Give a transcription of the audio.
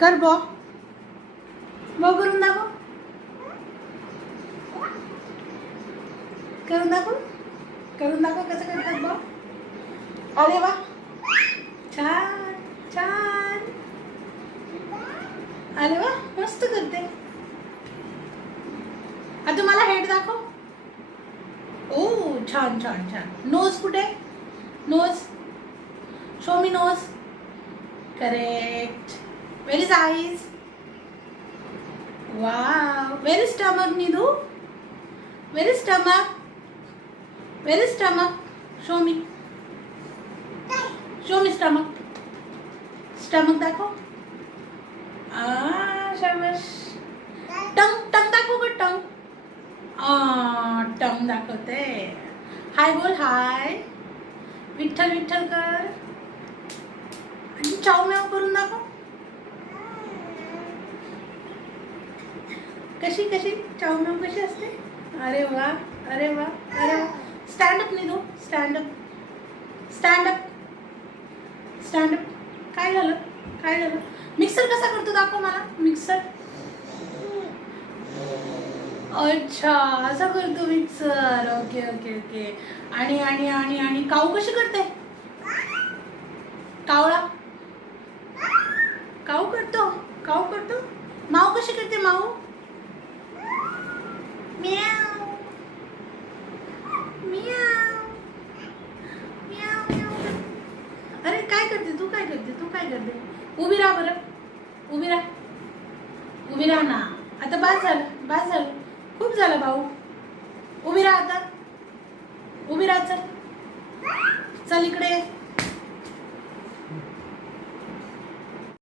कर बॉ करून दाखव. करून दाखव कसं करतात बॉ. अरे वा, छान छान. अरे वा, मस्त करते. आता मला हेड दाखव. ओ छान छान छान. नोज कुठे? Nose, show me nose. Correct. Where is eyes? Wow. Where is stomach Nidhu? Where is stomach? Where is stomach? Show me. Show me stomach. Stomach दाखव. शाबाश. टंग दाखव ग. टंग दाखवते. हाय बोल. हाय. विठ्ठल विठ्ठल कर. आणि चाव म्याव करून दाखव. कशी कशी चाव म्याव कशी असते? अरे वा, अरे वा, अरे वा. Stand up Nidhu. Stand up, stand up, stand up. काय झालं? काय झालं? मिक्सर कसा करतो दाखव मला. मिक्सर. अच्छा, असा करतो मिक्सर. Okay okay okay. आणि आणि आणि आणि काऊ कशी करते? कावळा. काऊ करतो. काऊ करतो. माऊ कशी करते? माऊ. म्याव म्याव म्याव म्याव. अरे काय करते तू? काय करते तू? काय करते? उभी राहा बरं. उभी राहा. उभी राहा ना. आता बास झालं. बास झालं. खूप झालं भाऊ. उभी राहा आता. उभी राहा. चल चल इकडे.